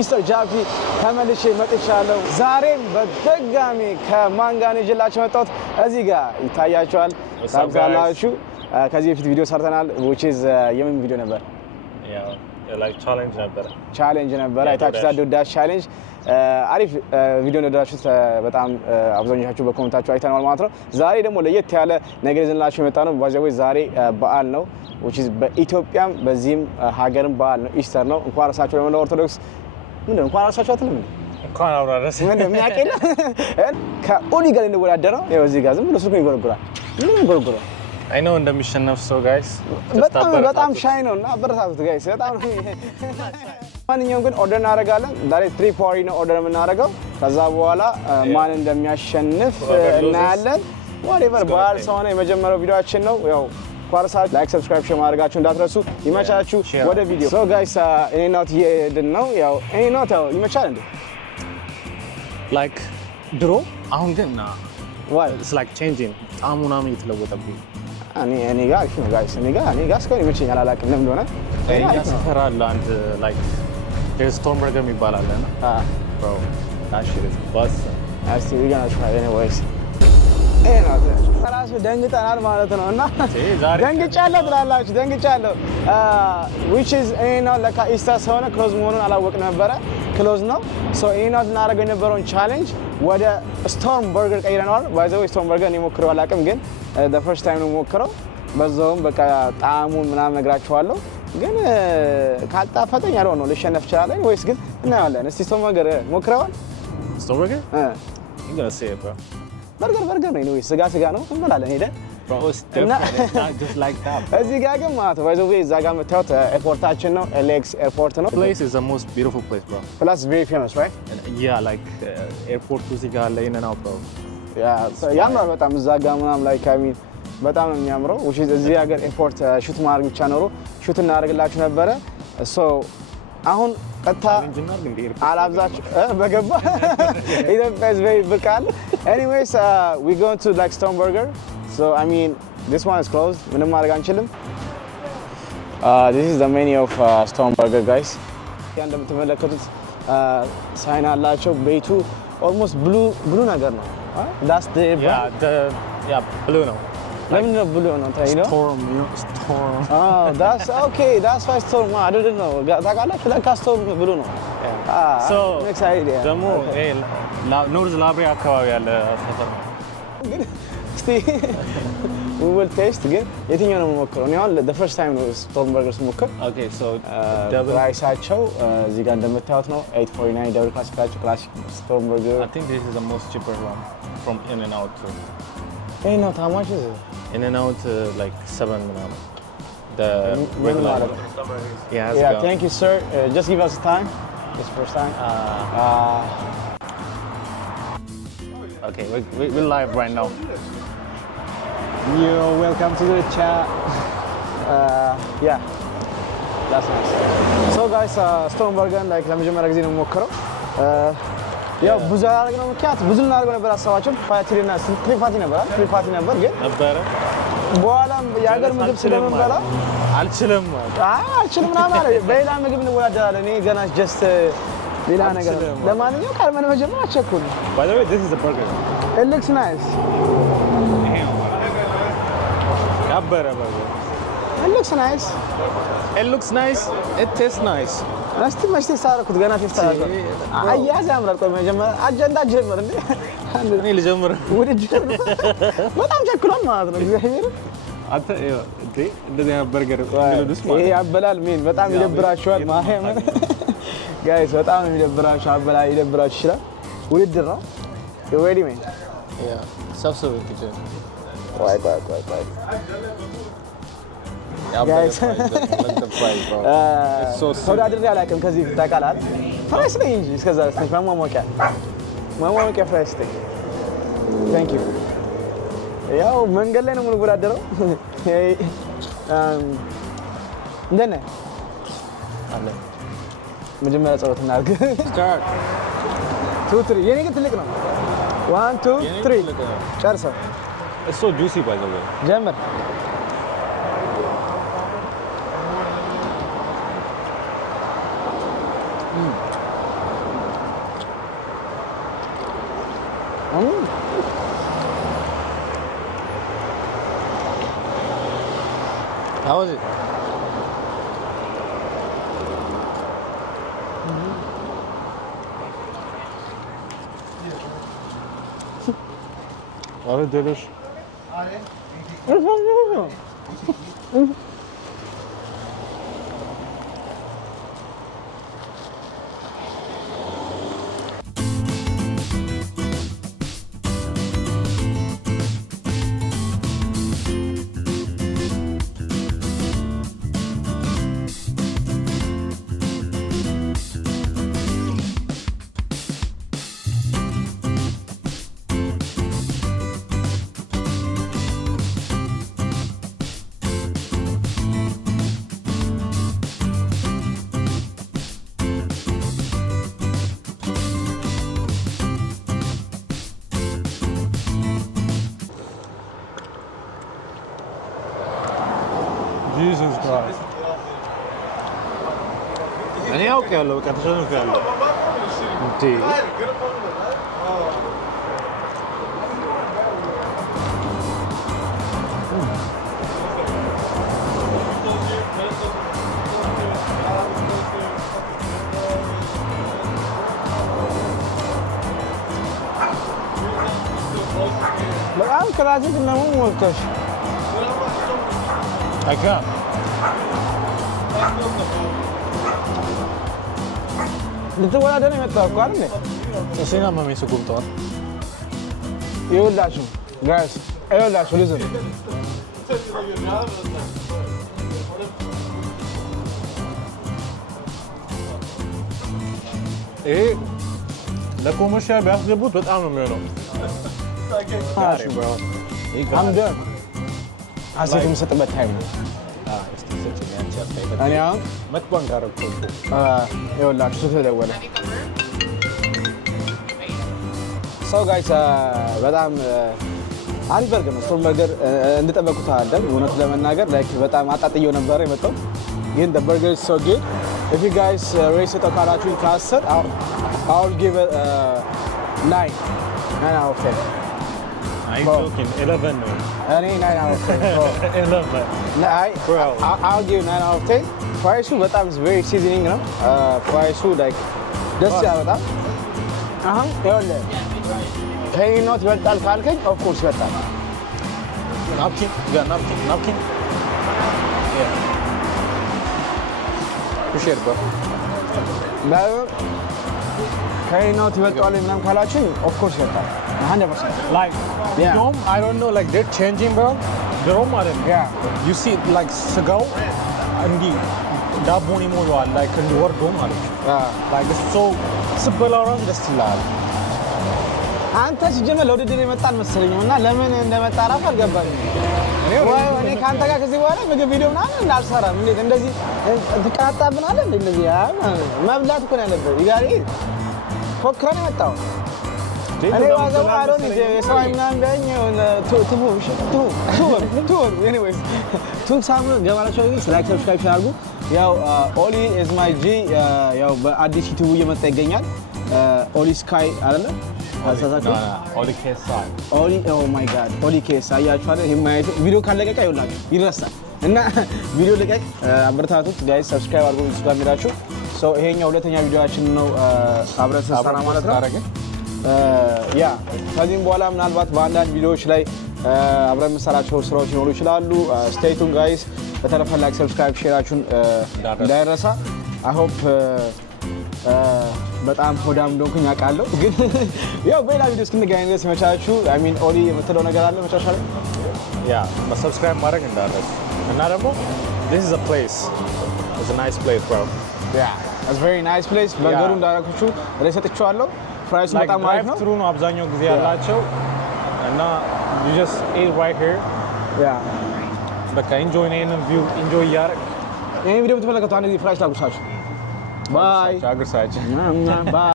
ሚስተር ጃፒ ተመልሼ መጥቻለሁ። ዛሬም በድጋሚ ከማን ጋር ነው ይዤላችሁ መጣሁት? እዚህ ጋር ይታያችኋል ታውቃላችሁ። ከዚህ በፊት ቪዲዮ ሰርተናል which is የምን ቪዲዮ ነበር? like ቻሌንጅ ነበር። አይታችሁታል። ዶዳሽ ቻሌንጅ አሪፍ ቪዲዮ እንደደረሱት በጣም አብዛኞቻችሁ በኮሜንታችሁ አይተናል ማለት ነው። ዛሬ ደግሞ ለየት ያለ ነገር ይዘንላችሁ የመጣ ነው። ባዛው ዛሬ በዓል ነው which is በኢትዮጵያም በዚህም ሀገርም በዓል ነው። ኢስተር ነው። እንኳን አደረሳችሁ ለመላው ኦርቶዶክስ። ምንድነው እንኳን አደረሳችሁ አትልም እንዴ? እንኳን አብራረስ ምን የሚያቀል ከኦሊ ጋር እንደወዳደረው ነው። እዚህ ጋር ዝም ብሎ ስልኩን ይጎረጉራል። ምን ይጎረጉራል? አይ ነው እንደሚሸነፍ ሰው ጋይስ በጣም ሻይ ነውና አበረታቱት ጋይስ። በጣም ማንኛውም ግን ኦርደር እናደርጋለን። ዛሬ 3 ፓሪ ነው ኦርደር የምናደርገው። ከዛ በኋላ ማን እንደሚያሸንፍ እናያለን። whatever በዓል ስለሆነ የመጀመሪያው ቪዲዮአችን ነው። ያው ኳርሳችሁ ላይክ ሰብስክራይብ ሼር ማድረጋችሁ እንዳትረሱ። ይመቻችሁ። ወደ ቪዲዮ ሶ ጋይስ እኔ ናት እየሄድን ነው። ያው እኔ ናት ያው ይመቻል እንዴ ላይክ ድሮ አሁን ግን why it's like changing ጣሙና ምን እየተለወጠብኝ እኔ ጋር አሪፍ ነው ጋይስ። እኔ ጋር እስካሁን ይመቸኛል። አላውቅም ለምን እንደሆነ ያስፈራል። አንድ like there's Stormberger የሚባል አለ እና bro that shit is busting. actually we're gonna try anyways ራሱ ደንግጠናል ማለት ነው። እና ደንግጫለሁ ትላላችሁ። ደንግጫለሁ which is እኔ ነው ለካ ኢስተር ስለሆነ ክሎዝ መሆኑን አላወቅንም ነበረ። ክሎዝ ነው ሶ እኔ ነው እናደርገው የነበረውን ቻሌንጅ ወደ ስቶርም በርገር ቀይረናል። ባይዘው ስቶርም በርገር እኔ ሞክሬው አላውቅም፣ ግን the first time ነው ሞክረው። በዛውም በቃ ጣዕሙን ምናምን ነግራችኋለሁ። ግን ካልጣፈጠኝ ያለው ነው ልሸነፍ ይችላል ወይስ ግን እናያለን። እስቲ ስቶርም በርገር ሞክረዋል? ስቶርም በርገር you gonna say it bro በርገር ነው ወይ ስጋ ነው እንበላለን ሄደን bro it's different not just like that እዚህ ጋር ግን ማለት ነው ባይዘው እዛ ጋር መታወት ኤርፖርታችን ነው LAX ኤርፖርት ነው። place is the most beautiful place bro plus very famous right yeah like airport እዚህ ጋር ላይ ነን bro ያምራል በጣም እዛ ጋር ምናምን ላይ ካሚን በጣም ነው የሚያምረው። እዚህ ሀገር ኤርፖርት ሹት ማድረግ ብቻ ኖሮ ሹት እናደርግላችሁ ነበረ። ሶ አሁን ቀጥታ አላብዛችሁ በገባ ኢትዮጵያ is very ብቃል anyways we going to like Stone Burger so I mean this one is closed ምንም ማድረግ አንችልም። this is the menu of Stone Burger guys እንደምትመለከቱት ሳይን አላቸው። ቤቱ almost blue ነገር ነው that's the yeah blue ነው ለምን ነው ብሉ ነው ታይነው storm that's okay that's why storm I don't know ታውቃላችሁ ለካ storm ብሉ ነው so next idea ደግሞ ኖርዝ ላብሪ አካባቢ ያለ ሰፈር ነው። ግን እስቲ we will taste ግን የትኛው ነው የምሞክረው? እኔ አሁን the first time ነው storm burger ስሞክር። okay so ፕራይሳቸው እዚህ ጋር እንደምታዩት ነው 849 ደብል ክላሲክ storm burger. I think this is the most cheaper one from In-N-Out too. In-N-Out how much is it? In-N-Out like 7 minutes. The regular one. Yeah, thank you sir. Just give us time. This first time. Okay, we're live right now. Yo, welcome to the chat. Yeah, that's nice. So guys, Stone Burger like ለመጀመሪያ ጊዜ ነው የምሞክረው። ያው ብዙ አደረግነው ምክንያት ብዙ እናደርገው ነበር አሳባችን ፓቲና ክሊፋቲ ነበር ግን ነበረ በኋላም የሀገር ምግብ ስለምንበላ አልችልም ምናምን አለ። በሌላ ምግብ እንወዳደራለን። እኔ ገና ጀስት ሌላ ነገር ለማንኛውም ካልመን መጀመር አቸኩል። by the way this is the burger it looks nice ያበረ burger it looks nice it tastes nice እስቲ መቼ ተሳረኩት ገና ተስተካከለ አያዝ ያምራል። ቆይ መጀመሪያ አጀንዳ ጀመር እንዴ እኔ ልጀምር ውድድር በጣም ቸክሏል ማለት ነው። እግዚአብሔር አንተ እንደዚህ በርገር እንግዲህ ይሄ ያበላል ምን በጣም ይደብራችኋል። ማርያም ጋይስ በጣም ይደብራችሁ አበላል ይደብራችሁ ይችላል። ውድድር ነው you ready man yeah ሰብሰብ kitchen ቆይ guys the price bro so ተወዳድሬ አላውቅም ከዚህ ታውቃለህ ፍራይስ ላይ እንጂ እስከዛ ድረስ ማሟሟቂያ ፍራይስ ላይ thank you ያው መንገድ ላይ ነው የምንወዳደረው። እንደነ አለ መጀመሪያ ጸሎት እናድርግ። start 2 3 የኔ ግን ትልቅ ነው 1 2 3 ጨርሰው it's so juicy by the way ጀመር How was it? Oh, delicious. Jesus Christ. እኔ አውቄያለሁ፣ በቃ ተሸንፌያለሁ። እንዴ በጣም ክላሲክ ነው ሞልቶሽ አይካ ልትወዳደር ነው የመጣው እኮ አይደል? እሺና ማሜ ጉምቷል። ይኸውላችሁ ጋይስ ይኸውላችሁ ልዝም ይሄ ለኮመርሻል ቢያስገቡት በጣም ነው የሚሆነው። አሽ ብሮ አምደ አሴት የምሰጥበት ታይም ነው። እኔ አሁን መጥባን ጋረኩ ይኸውላችሁ ተደወለ ሰው ጋይስ በጣም አንድ በርገር ነው ስቶን በርገር እንደጠበቁት አይደል? እውነት ለመናገር ላይክ በጣም አጣጥየው ነበር የመጣው ግን the burger is so good. If you guys rate it ካላችሁ ከ10 I'll give it 9 out of 10. I'm joking 11 ነው እኔ 9 out of 10 bro 11 I'll give 9 out of 10. ፕራይሱ በጣም is very seasoning ነው ፕራይሱ like ደስ ያወጣል። አሁን ይኸውልህ ከይኖት ይበልጣል ካልከኝ ኦፍ ኮርስ ይበልጣል። ናፕኪን ሼር ባይ ከይኖት ይበልጣል ምናምን ካላችሁ ኦፍ ኮርስ ይበልጣል 100%. like Yeah. dom I don't know like they're changing bro dom I don't Yeah. you see like ስጋው እንዲ ዳቦን ይሞላዋል like እንዲ ወርዶ ማለት like so ስበላው ራሱ ደስ ይላል። አንተ ሲጀመር ለውድድር የመጣን መሰለኝ እና ለምን እንደመጣ ራሱ አልገባኝም። እኔ ከአንተ ጋር ከዚህ በኋላ ምግብ ቪዲዮ ምናምን አልሰራም። እንዴት እንደዚህ ትቀናጣብናለህ? እንደዚህ መብላት እኮ ነው ያለብህ። ይጋሪ ፎክረን የመጣው እኔ ዋጋው አሮን የሰው ምናምን ቢያኝ ቱ ሳሙን ገባላቸው ላይክ ሰብስክራይብ አድርጉ። ያው ኦሊ ኢዝ ማይ ጂ ያው በአዲስ ዩቲዩብ እየመጣ ይገኛል። ኦሊ ስካይ አይደለ? ኦሊ ኬሳይ ኦሊ ኦ ማይ ጋድ ኦሊ ኬሳይ አያችኋል። የማይት ቪዲዮ ካለቀቀ ይውላችሁ ይረሳል እና ቪዲዮ ልቀቅ አበረታቱት ጋይስ ሰብስክራይብ አድርጉ። እሱ ጋር ሄዳችሁ ሶ ይሄኛው ሁለተኛ ቪዲዮአችን ነው አብረን ስንሰራ ማለት ነው። ያ ከዚህም በኋላ ምናልባት በአንዳንድ ቪዲዮዎች ላይ አብረን የምንሰራቸው ስራዎች ሊኖሩ ይችላሉ። ስቴይ ቱን ጋይስ። በተረፈ ላይክ ሰብስክራይብ ሼራችሁን እንዳይረሳ። አይ ሆፕ በጣም ሆዳም እንደሆንኩኝ አውቃለሁ፣ ግን ያው በሌላ ቪዲዮ እስክንገናኝ ድረስ ይመቻችሁ። አይ ሚን ኦሊ የምትለው ነገር አለ መጨረሻ ላይ? ያ ሰብስክራይብ ማድረግ እንዳትረሱ እና ደግሞ this is a place it's a nice place bro yeah it's very nice place መንገዱ እንዳደረኩችሁ ሰጥቼዋለሁ። ፕራይሱ በጣም አሪፍ ነው። ትሩ ነው አብዛኛው ጊዜ ያላቸው እና you just eat right here yeah በቃ enjoy ይሄንን view enjoy ያረግ ይሄን ቪዲዮ ብትመለከቱ አንድ ጊዜ ፕራይስ ላጉሳችሁ። ባይ አግርሳችሁ ባይ